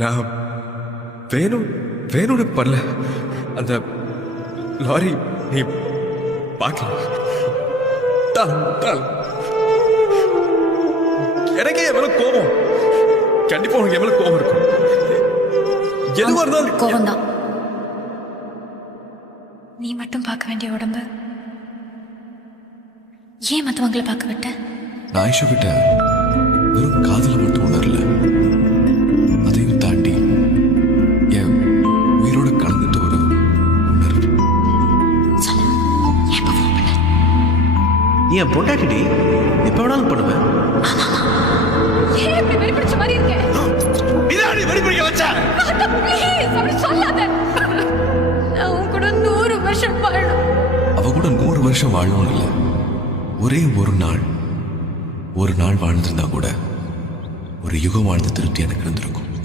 நான் வேணும்னு பண்ணல. அந்த லாரி நீ பார்க்கல. எனக்கே என் மேல கோபம். கண்டிப்பா உனக்கு என் மேல கோபம் இருக்கும். எதுவா இருந்தாலும் கோபம் தான். நீ மட்டும் பார்க்க வேண்டிய உடம்பு ஏன் மற்றவங்களை பார்க்க விட்ட? நான் ஐஷு கிட்ட வெறும் காதல மட்டும் உணரல, அதையும் தாண்டி என் உயிரோட கலந்துட்டு ஒரு உணர்வு. நீ என் பொண்டாட்டிடி, எப்ப வேணாலும் பண்ணுவேன். ஏன் இப்படி வெறிபிடிச்ச மாதிரி இருக்கே? இதாடி வெறிபிடிக்க வச்சா? ப்ளீஸ் அப்படி சொல்லாத. நான் உன் கூட 100 வருஷம் வாழணும். அவ கூட 100 வருஷம் வாழணும் இல்லை, ஒரே ஒரு நாள் வாழ்ந்திருந்தா கூட ஒரு யுகம் வாழ்ந்த திருப்தி எனக்கு இருந்திருக்கும்.